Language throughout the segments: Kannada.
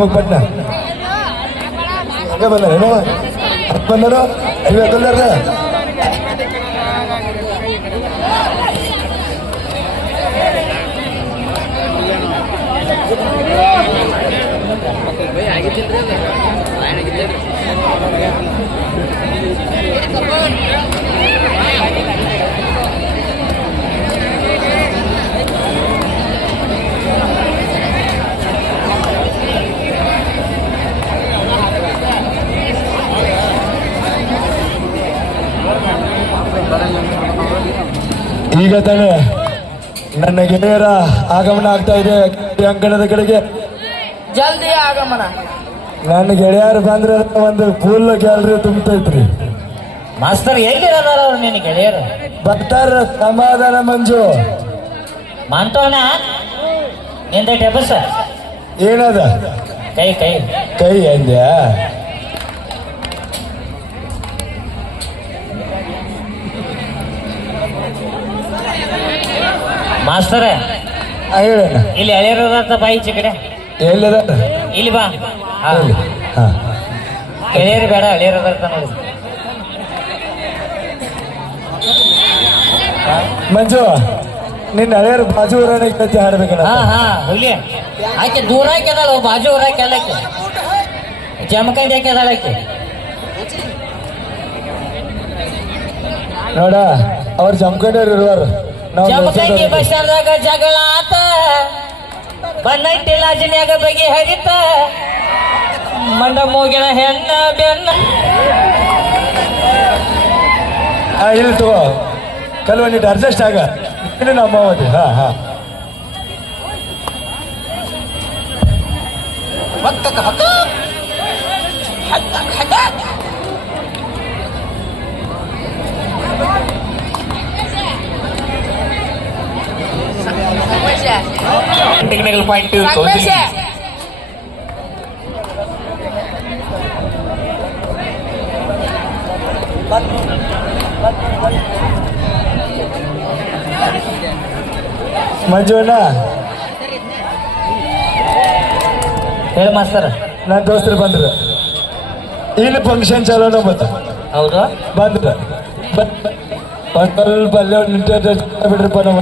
ಹೋಗ್ಬಟ್ನ ಹಂಗ ಬಂದಾರೇನೋ ಬಂದರು ಇವಾಗಲ್ಲಾರ ಈಗ ತಾನೆ ನನ್ನ ಗೆಳೆಯರ ಆಗಮನ ಆಗ್ತಾ ಇದೆ ಅಂಕಣದ ಕಡೆಗೆ. ಜಲ್ದಿ ಆಗಮನ. ನನ್ನ ಗೆಳೆಯರು ಬಂದ್ರೆ ಒಂದು ಫುಲ್ ಗ್ಯಾಲರಿ ತುಂಬತೈತ್ರಿ. ಮಾಸ್ತರ್ ಎಲ್ಲಿ ಅದಾರ ಅವ್ರು ನಿನ್ನ ಗೆಳೆಯರು? ಬರ್ತಾರ ಸಮಾಧಾನ ಮಂಜು. ಮಾಂತವನ ನಿಂದ ಟೆಬಸ್ ಏನದ ಕೈ ಕೈ ಕೈ ಅಂದ್ಯಾ? ಮಾಸ್ತರ ಹೇಳಣ್ಣ. ಇಲ್ಲಿ ಎಳೆಯರದ ಬಾಯಿ ಚಿಕಡೆ ಎಲ್ಲಿದ? ಇಲ್ಲಿ ಬಾ. ಹಾ ಎಳೆಯರು ಬೇಡ ಎಳೆಯರದ ನೋಡಿ. ಮಂಜು ನಿನ್ನ ಹಳೆಯರು ಬಾಜು ಊರಾಣಿ ಕತ್ತಿ ಹಾಡ್ಬೇಕಲ್ಲ. ಹಾ ಹಾ ಹುಲಿ ಆಕೆ ದೂರ ಹಾಕ್ಯದಲ್ಲ ಬಾಜು ಊರ ಹಾಕ್ಯಲ್ಲಕ್ಕೆ ಜಮಖಂಡಿ ಹಾಕ್ಯದಾಳಕ್ಕೆ ನೋಡ ಅವ್ರು ಜಮ್ಕೊಂಡವ್ರು ಇರುವಾರು. ಜಮಖಂಡಿ ಬಸ್ ಸ್ಟ್ಯಾಂಡ್ದಾಗ ಜಗಳ ಆತ ಬನ್ನೈತಿ ಲಾಜನ್ಯಾಗ ಬಗೆ ಹರಿತ ಮಂಡ ಮೂಗಿನ ಹೆಣ್ಣ ಬೆನ್ನ. ಇಲ್ಲಿ ತಗೋ ಕೆಲವೊಂದಿಟ್ಟು ಅಡ್ಜಸ್ಟ್ ಆಗ ಇನ್ನು ನಮ್ಮ ಅವಧಿ. ಹಾ ಹಾ ಟೆಕ್ನಿಕಲ್ ಪಾಯಿಂಟ್ ಮಂಜುಣ್ಣ ಹೇಳಿ ಮಾಸ್ತರ್. ನನ್ನ ದೋಸ್ತರು ಬಂದ್ರು. ಇಲ್ಲಿ ಫಂಕ್ಷನ್ ಚಾಲೋನ ಬಂತು. ಹೌದು ಬಂದ್ರ ಸ್ವಲ್ಪ ಅಲ್ಲೇ ಬಿಡ್ರಪ್ಪ ನಮ್ಮ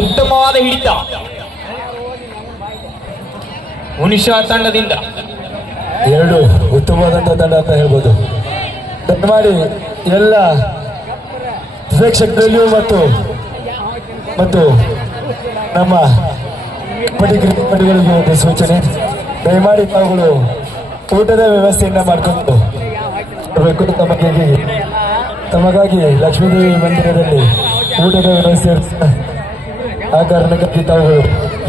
ಉತ್ತಮವಾದ ಹಿಡಿತ ಉನಿಶಾ ತಂಡದಿಂದ. ಎರಡು ಉತ್ತಮವಾದಂಥ ತಂಡ ಅಂತ ಹೇಳ್ಬೋದು. ದಯಮಾಡಿ ಎಲ್ಲ ಪ್ರೇಕ್ಷಕರಲ್ಲಿಯೂ ಮತ್ತು ನಮ್ಮ ಕ್ರಿಕೆಟಿಗರಿಗೂ ಒಂದು ಸೂಚನೆ. ದಯಮಾಡಿ ತಾವುಗಳು ಊಟದ ವ್ಯವಸ್ಥೆಯನ್ನ ಮಾಡಿಕೊಂಡು ಬರಬೇಕು. ತಮಗಾಗಿ ಲಕ್ಷ್ಮೀದೇವಿ ಮಂದಿರದಲ್ಲಿ ಊಟದ ವ್ಯವಸ್ಥೆ ಆ ಕಾರಣಕ್ಕಾಗಿ ತಾವು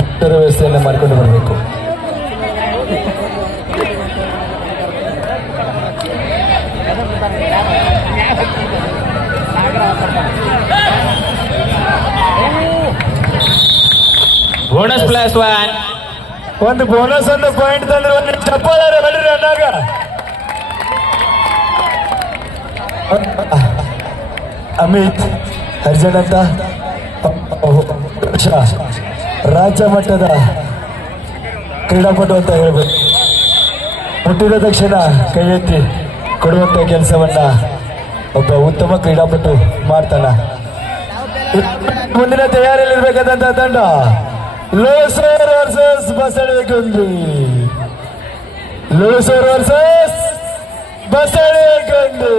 ಊಟದ ವ್ಯವಸ್ಥೆಯನ್ನು ಮಾಡಿಕೊಂಡು ಬರಬೇಕು. ಬೋನಸ್ ಪ್ಲಸ್ ಒಂದು ಬೋನಸ್ ಒಂದು ಪಾಯಿಂಟ್ ತಂದ್ರೆ ಒಂದು ಚಪ್ಪಾಳೆ ಬಡ್ರಿ ಅನ್ನಾಗ. ಅಮಿತ್ ಹರ್ಜನ್ ಅಂತ ರಾಜ್ಯ ಮಟ್ಟದ ಕ್ರೀಡಾಪಟು ಅಂತ ಹೇಳ್ಬೇಕು. ಹುಟ್ಟಿದ ತಕ್ಷಣ ಕೈ ಎತ್ತಿ ಕೊಡುವಂತ ಕೆಲಸವನ್ನ ಒಬ್ಬ ಉತ್ತಮ ಕ್ರೀಡಾಪಟು ಮಾಡ್ತಾನ. ಮುಂದಿನ ತಯಾರಿಯಲ್ಲಿ ಇರ್ಬೇಕಾದಂತ ತಂಡ ಲೋಸೂರ್ ವರ್ಸಸ್ ಬಸಳೆಗುಂದಿ. ಲೋಸೂರ್ ವರ್ಸಸ್ ಬಸಳೆಗುಂದಿ.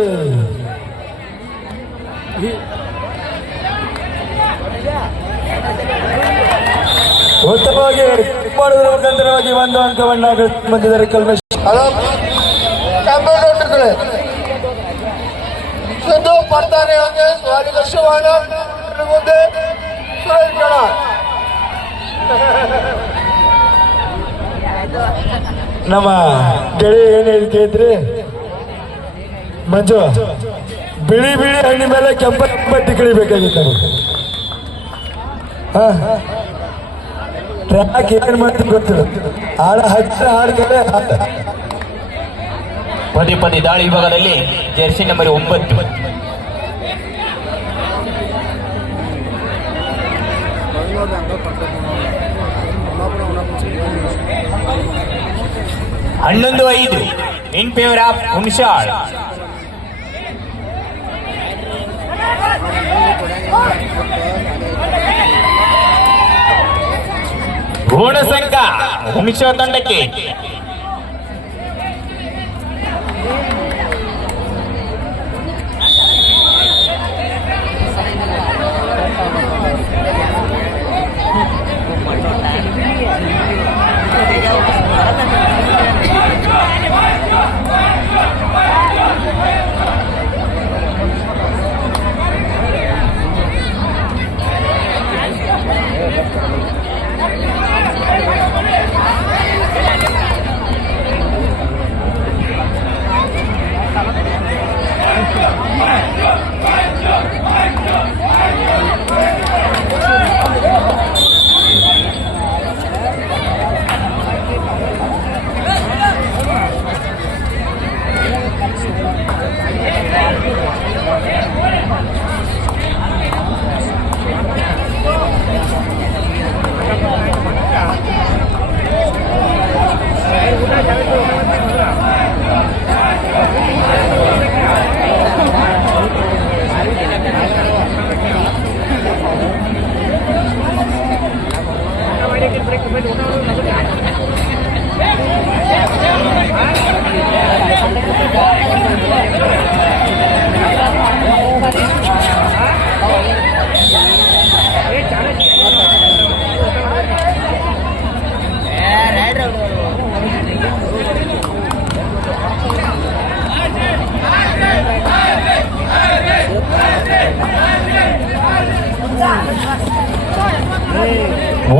ಉತ್ತಮವಾಗಿ ಮಾಡುವುದರ ಮುಖಾಂತರವಾಗಿ ಒಂದು ಅಂಕವನ್ನ ಬಂದಿದ್ದಾರೆ ಕಲ್ಮೇಶ್. ಎಂದು ಪಡ್ತಾನೆ ಹಂಗೆ ಸ್ವಾಲಿಗ ಶಿವಣ್ಣ ಮುಂದೆ ಸುರೇಶ್ ಗೌಡ. ನಮ್ಮ ಗೆಳೆಯ ಏನ್ ಹೇಳಿಕೆ ಐತ್ರಿ ಮಂಜು, ಬಿಳಿ ಬಿಳಿ ಹಣ್ಣಿ ಮೇಲೆ ಕೆಂಪ ಬಟ್ಟಿ ಕಳಿಬೇಕಾಗಿತ್ತು ನಮಗೆ. ಟ್ರ್ಯಾಕ್ ಏನ್ ಮಾಡ್ತೀನಿ ಗೊತ್ತಿಲ್ಲ, ಹಾಡ ಹಚ್ಚಿನ ಹಾಡ್ಕಡೆ ಹಾಡ. ಪದೇ ಪದೇ ದಾಳಿ ವಿಭಾಗದಲ್ಲಿ jersey number 9 11-5 in favour of Hunasal. ಗೋಣ ಸಂಘ ಹುಣಸೋ ತಂಡಕ್ಕೆ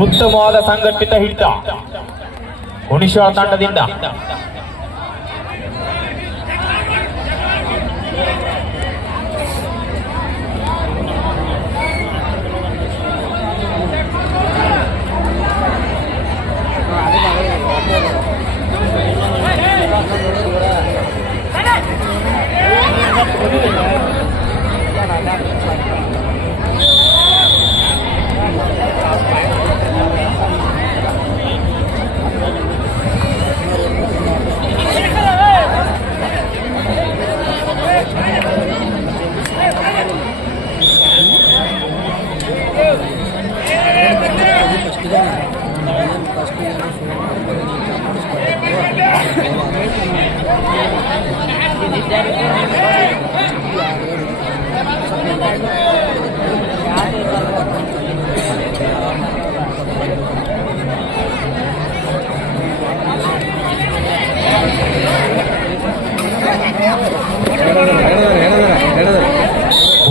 ಉತ್ತಮವಾದ ಸಂಘಟಿತ ಹಿಡಿತ ಹುಣಸಾಳ ತಂಡದಿಂದ.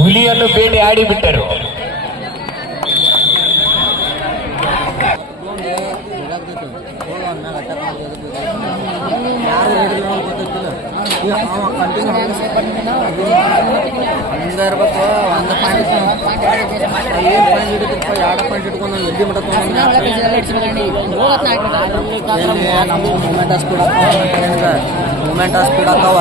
ಹುಲಿಯನ್ನು ಬೇಟೆ ಆಡಿಬಿಟ್ಟರು. ಮೂಮೆಂಟ್ ಸ್ಪೀಡ್ ಆಕವ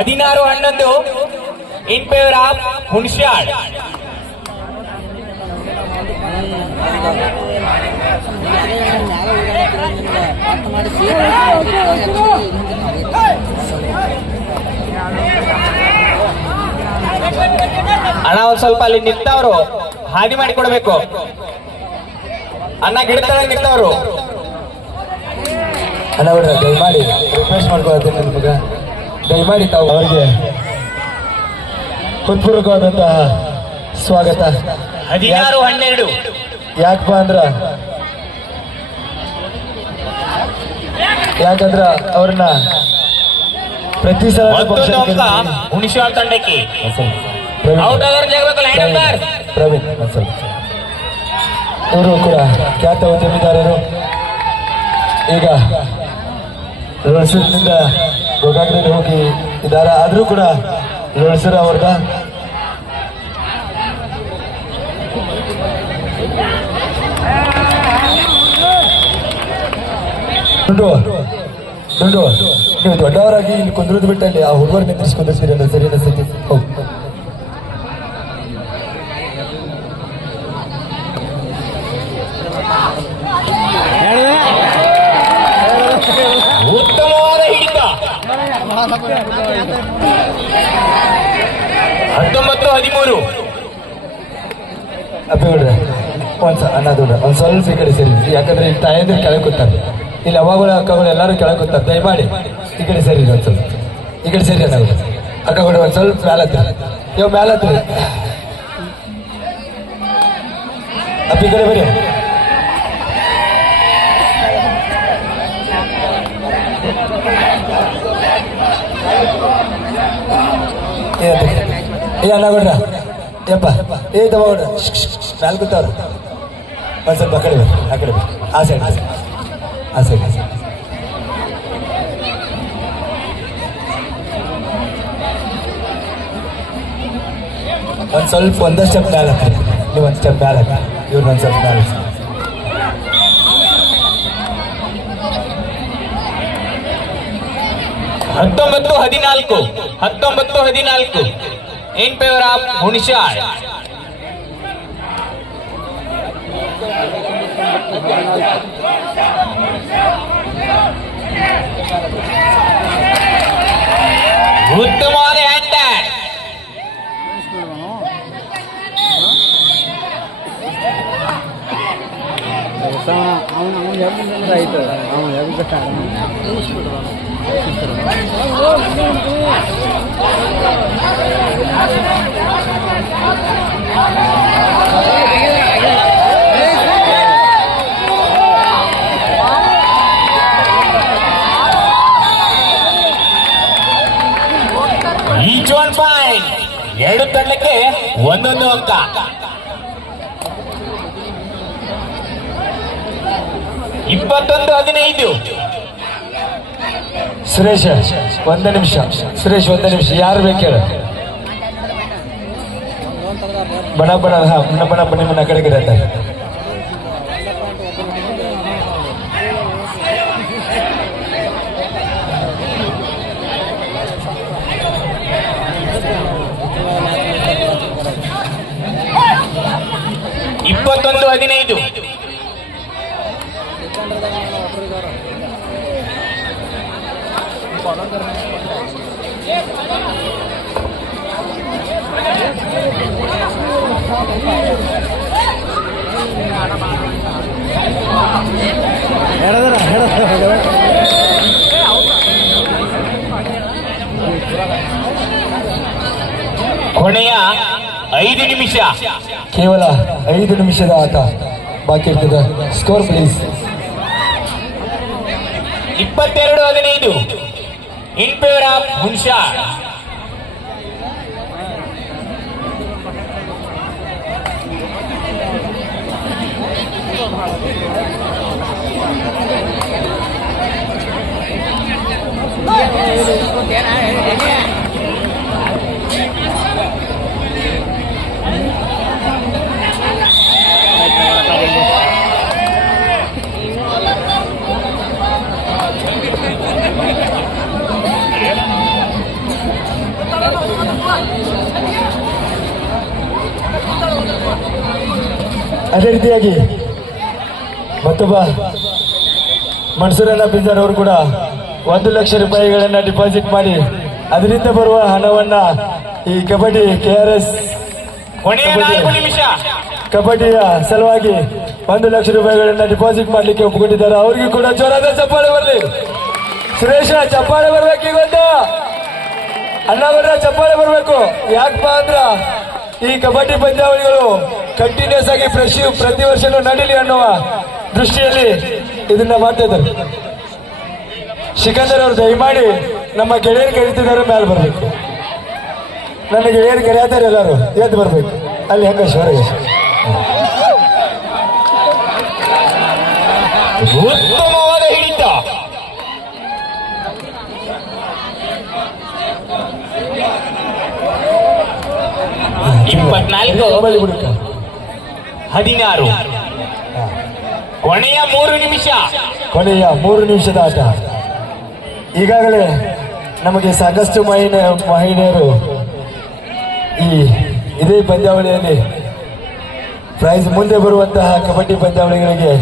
16-11 ಇನ್ ಫೇವರ್ ಆಫ್ ಹುಣಸಾಳ್. ಅಣ್ಣ ಒಂದ್ ಸ್ವಲ್ಪ ಅಲ್ಲಿ ನಿಂತವ್ರು ಹಾದಿ ಮಾಡಿ ಕೊಡ್ಬೇಕು. ಅಣ್ಣ ಗಿಡತಳ ನಿಂತವ್ರು ಅಣ್ಣ ಅವ್ರ ದಯಮಾಡಿ ರಿಕ್ವೆಸ್ಟ್ ಮಾಡ್ಕೊಳ್ತೇನೆ ನಿಮ್ಗೆ, ದಯಮಾಡಿ ತಾವು ಅವರಿಗೆ ಹೃತ್ಪೂರ್ವಕವಾದಂತಹ ಸ್ವಾಗತ. 16-12 ಯಾಕಪ್ಪ ಅಂದ್ರ ಯಾಕಂದ್ರ ಅವ್ರನ್ನ ಪ್ರತಿ ಸಲ ಮತ್ತೊಂದು ಅಂಕ ಹುಣಸಿಯಾಳ್ ತಂಡಕ್ಕೆ ಔಟ್ ಆದವ್ರು ಜಾಗಬೇಕಲ್ಲ ಹೆಣ್ಣಂತಾರ್ ಪ್ರವೀಣ್ ಇವರು ಕೂಡ ಖ್ಯಾತ ಉದ್ಯಮಿದಾರರು. ಈಗ ಲೋಳ್ಸೂರಿನಿಂದ ಗೋಗಾಗ್ರಿಗೆ ಹೋಗಿ ಇದ್ದಾರೆ. ಆದರೂ ಕೂಡ ಲೋಳ್ಸೂರು ಅವ್ರದ ದುಂಡು ನೀವು ದೊಡ್ಡವರಾಗಿ ಇಲ್ಲಿ ಕುಂದ್ರದ್ ಬಿಟ್ಟಲ್ಲಿ ಆ ಹುಡುಗರು ನಿಂತಿಸ್ಕೊಂಡಿರ್ತೀರಿ ಅಂದ್ರೆ ಸರಿ ಅನಿಸ್ತೈತಿ. ಉತ್ತಮವಾದ ಹಿಡಿತ 19-13 ಅಪ್ಪಿಗೌಡ್ರೆ ಒಂದ್ ಸ್ವಲ್ಪ ಈ ಕಡೆ ಸರಿ, ಯಾಕಂದ್ರೆ ಇಲ್ಲಿ ತಾಯಂದ್ರೆ ಕೆಳಗೆ ಕೂತಾರೆ, ಇಲ್ಲಿ ಅವಾಗಳು ಅಕ್ಕಗಳು ಎಲ್ಲರೂ ಕೆಳಗೆ ಕೂತಾರೆ. ದಯಮಾಡಿ ಈ ಕಡೆ ಸರಿ, ಒಂದ್ ಸ್ವಲ್ಪ ಈ ಕಡೆ ಸರಿ ಅಣ್ಣ. ಅಕ್ಕಗಳು ಒಂದ್ ಸ್ವಲ್ಪ ಮ್ಯಾಲತ್ರಿ, ಇವ್ ಮ್ಯಾಲತ್ರಿ ಅಪ್ಪ ಈ ಕಡೆ ಬರೀ. ಏ ಅಣ್ಣಗೌಡ್ರ ಯಪ್ಪ ಏ ತಗೋಡ್ರ ಮ್ಯಾಲ ಕೂತವ್ರು. ಒಂದ್ ಸ್ವಲ್ಪ ಆ ಕಡೆ ಬರ್ರಿ, ಆ ಕಡೆ ಬರ್ರಿ, ಆ ಸೈಡ್ ಆ ಸೈಡ್ ಒಂದ್ ಸ್ವಲ್ಪ ಒಂದಷ್ಟು ಸ್ಟೆಪ್ ಮ್ಯಾಲ ಹಾಕ್ರಿ. ನೀವು ಒಂದ್ ಸ್ಟೆಪ್ ಮ್ಯಾಲ ಹಾಕಿ, ಇವ್ರನ್ನ ಒಂದ್ ಸ್ವಲ್ಪ ಮ್ಯಾಲ 19-14 in favor of ಹುಣಸಿಯಾಳ್. ಉತ್ತಮವಾದ ಹ್ಯಾಂಡ್ ಈಚ್ ಒನ್ ಪಾಯಿಂಟ್. ಎರಡು ತಂಡಕ್ಕೆ ಒಂದೊಂದು ಅಂಕ. (21-15) ಸುರೇಶ್ ಒಂದೇ ನಿಮಿಷ, ಸುರೇಶ್ ಒಂದೇ ನಿಮಿಷ. ಯಾರು ಬೇಕು ಹೇಳ? ಬಣ ಬಣ ನಿಮ್ಮನ್ನ ಕಡೆಗೆ ಇರತ್ತಾರೆ. ಕೊನೆಯ 5 ನಿಮಿಷ, ಕೇವಲ 5 ನಿಮಿಷದ ಆಟ ಬಾಕಿ ಇರ್ತದೆ. Score please. 22-15 in favor of ಹುಣಸಿಯಾಳ್. ಅದೇ ರೀತಿಯಾಗಿ ಮತ್ತೊಬ್ಬ ಮನ್ಸೂರಣ್ಣ ಪಿಂಜಾರ್ ಅವರು ಕೂಡ 1 ಲಕ್ಷ ರೂಪಾಯಿಗಳನ್ನ ಡಿಪಾಸಿಟ್ ಮಾಡಿ ಅದರಿಂದ ಬರುವ ಹಣವನ್ನ ಈ ಕಬಡ್ಡಿ KRS ಕೊನೆಯ 4 ನಿಮಿಷ, ಕಬಡ್ಡಿಯ ಸಲುವಾಗಿ 1 ಲಕ್ಷ ರೂಪಾಯಿಗಳನ್ನ ಡಿಪಾಸಿಟ್ ಮಾಡ್ಲಿಕ್ಕೆ ಒಪ್ಪಿಕೊಂಡಿದ್ದಾರೆ. ಅವ್ರಿಗೂ ಕೂಡ ಜೋರಾದ ಚಪ್ಪಾಳೆ ಬರಲಿ. ಸುರೇಶ ಚಪ್ಪಾಳೆ ಬರ್ಬೇಕು, ಈಗೊಂದು ಅಣ್ಣವರ ಚಪ್ಪಾಳೆ ಬರ್ಬೇಕು. ಯಾಕಪ್ಪ ಅಂದ್ರ ಈ ಕಬಡ್ಡಿ ಪಂದ್ಯಾವಳಿಗಳು ಕಂಟಿನ್ಯೂಸ್ ಆಗಿ ಪ್ರತಿ ವರ್ಷನೂ ನಡೀಲಿ ಅನ್ನುವ ದೃಷ್ಟಿಯಲ್ಲಿ ಇದನ್ನ ಮಾಡ್ತಾ ಇದ್ದಾರೆ. ಸಿಕಂದರ್ ಅವ್ರು ದಯಮಾಡಿ ನಮ್ಮ ಗೆಳೆಯರು ಕರೀತಿದ್ದಾರೆ ಮೇಲೆ ಬರ್ಬೇಕು. ನನ್ನ ಗೆಳೆಯರು ಕರೆಯತಾರೆ ಎಲ್ಲರೂ ಎದ್ದು ಬರ್ಬೇಕು. ಅಲ್ಲಿ ಹೆಂಗ ಹೊರಗೆ ಉತ್ತಮವಾದ ಹಿಡಿತ. ಇಪ್ಪತ್ನಾಲ್ಕು ಬಳಿ ಬಿಡುತ್ತ 16 ಕೊನೆಯ 3 ನಿಮಿಷ. ಕೊನೆಯ 3 ನಿಮಿಷದ ಆಟ. ಈಗಾಗಲೇ ನಮಗೆ ಸಾಕಷ್ಟು ಮಹಿಳೆಯರು ಇದೇ ಪಂದ್ಯಾವಳಿಯಲ್ಲಿ ಪ್ರೈಸ್ ಮುಂದೆ ಬರುವಂತಹ ಕಬಡ್ಡಿ ಪಂದ್ಯಾವಳಿಗಳಿಗೆ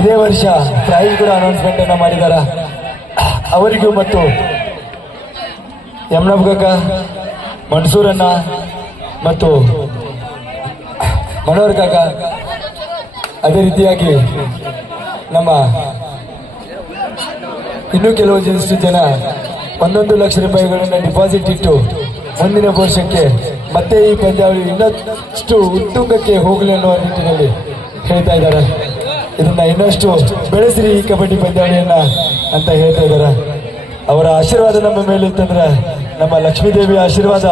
ಇದೇ ವರ್ಷ ಪ್ರೈಸ್ ಕೂಡ ಅನೌನ್ಸ್ಮೆಂಟ್ ಅನ್ನ ಮಾಡಿದಾರ. ಅವರಿಗೂ ಮತ್ತು ಯಮನಬ್ ಕಾಕ, ಮನ್ಸೂರಣ್ಣ ಮತ್ತು ಮನೋಹರ್ ಕಾಕ, ಅದೇ ರೀತಿಯಾಗಿ ನಮ್ಮ ಇನ್ನೂ ಕೆಲವೊಂದಿಷ್ಟು ಜನ 1 ಲಕ್ಷ ರೂಪಾಯಿಗಳನ್ನು ಡಿಪಾಸಿಟ್ ಇಟ್ಟು ಮುಂದಿನ ವರ್ಷಕ್ಕೆ ಮತ್ತೆ ಈ ಪಂದ್ಯಾವಳಿ ಇನ್ನಷ್ಟು ಉತ್ತುಂಗಕ್ಕೆ ಹೋಗಲಿ ಅನ್ನುವ ನಿಟ್ಟಿನಲ್ಲಿ ಹೇಳ್ತಾ ಇದ್ದಾರೆ. ಇದನ್ನ ಇನ್ನಷ್ಟು ಬೆಳೆಸಿರಿ ಈ ಕಬಡ್ಡಿ ಪಂದ್ಯಾವಳಿಯನ್ನ ಅಂತ ಹೇಳ್ತಾ ಇದ್ದಾರೆ. ಅವರ ಆಶೀರ್ವಾದ ನಮ್ಮ ಮೇಲೆ ಇತ್ತಂದ್ರೆ, ನಮ್ಮ ಲಕ್ಷ್ಮೀದೇವಿಯ ಆಶೀರ್ವಾದ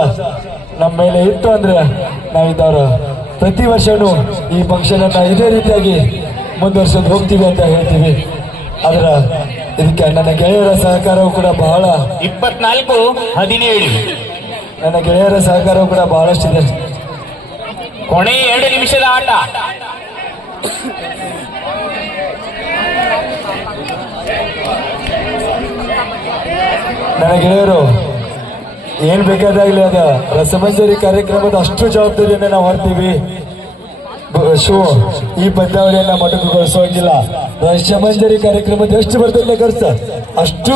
ನಮ್ಮ ಮೇಲೆ ಇತ್ತು ಅಂದ್ರೆ ನಾವಿದ್ದವರು ಪ್ರತಿ ವರ್ಷನೂ ಈ ಫಂಕ್ಷನ್ ಅನ್ನ ಇದೇ ರೀತಿಯಾಗಿ ಮುಂದುವರ್ಸೋದು ಹೋಗ್ತೀವಿ ಅಂತ ಹೇಳ್ತೀವಿ. ಅದರ ಇದಕ್ಕೆ ನನ್ನ ಗೆಳೆಯರ ಸಹಕಾರವು ಕೂಡ ಬಹಳ 24-17 ನನ್ನ ಗೆಳೆಯರ ಸಹಕಾರವು ಕೂಡ ಬಹಳಷ್ಟಿದೆ. ಕೊನೆಯ 2 ನಿಮಿಷದ ಆಟ. ನನ್ನ ಗೆಳೆಯರು ಏನ್ ಬೇಕಾದಾಗ್ಲಿ ಅದ ರಸಮಂಜರಿ ಕಾರ್ಯಕ್ರಮದ ಅಷ್ಟು ಜವಾಬ್ದಾರಿಯನ್ನ ನಾವು ಹೊರ್ತೀವಿ. ಈ ಪಂದ್ಯಾವಳಿಯನ್ನ ಮೊಟಕುಗೊಳಿಸೋಂಗಿಲ್ಲ. ರಸಮಂಜರಿ ಕಾರ್ಯಕ್ರಮದ ಎಷ್ಟು ಬರ್ತದೆ ಖರ್ಚು ಅಷ್ಟು